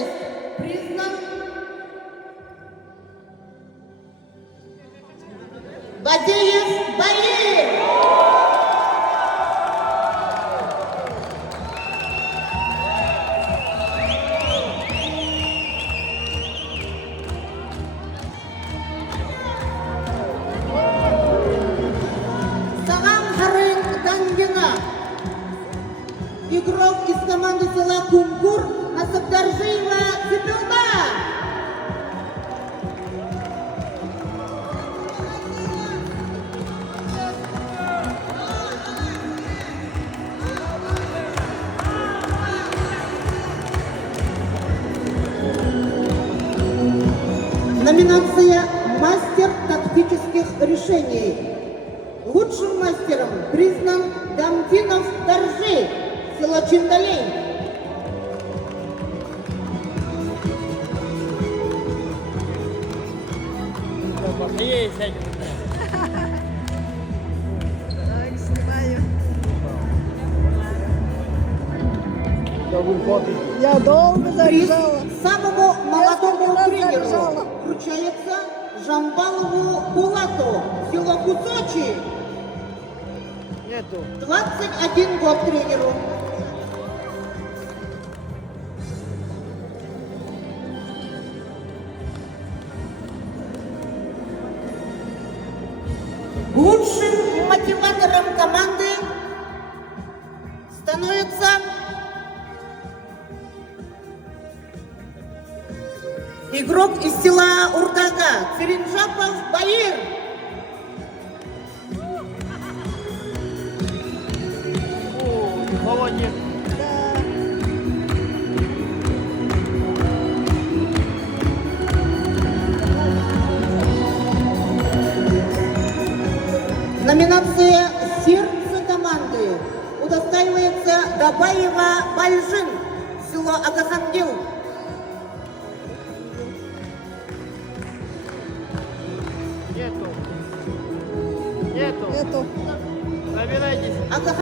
честь признан Бадеев Баир. Игрок из команды села Кумгур Насапдаржиева Цепелба. Номинация «Мастер тактических решений». Лучшим мастером признан Дамфинов Даржи, село Чиндалей. Так, снимаю. Я долго заряжала. Самому молодому тренеру заряжала. вручается Жамбалову Булату, село Кусочи. Нету. 21 год тренеру. Лучшим мотиватором команды становится игрок из села Урдага Церинжапов Баир. Молодец. Да. Номинация «Сердце команды» удостаивается Дабаева Бальжин, село Агахангил. Нету. Нету. Нету. Забирайтесь.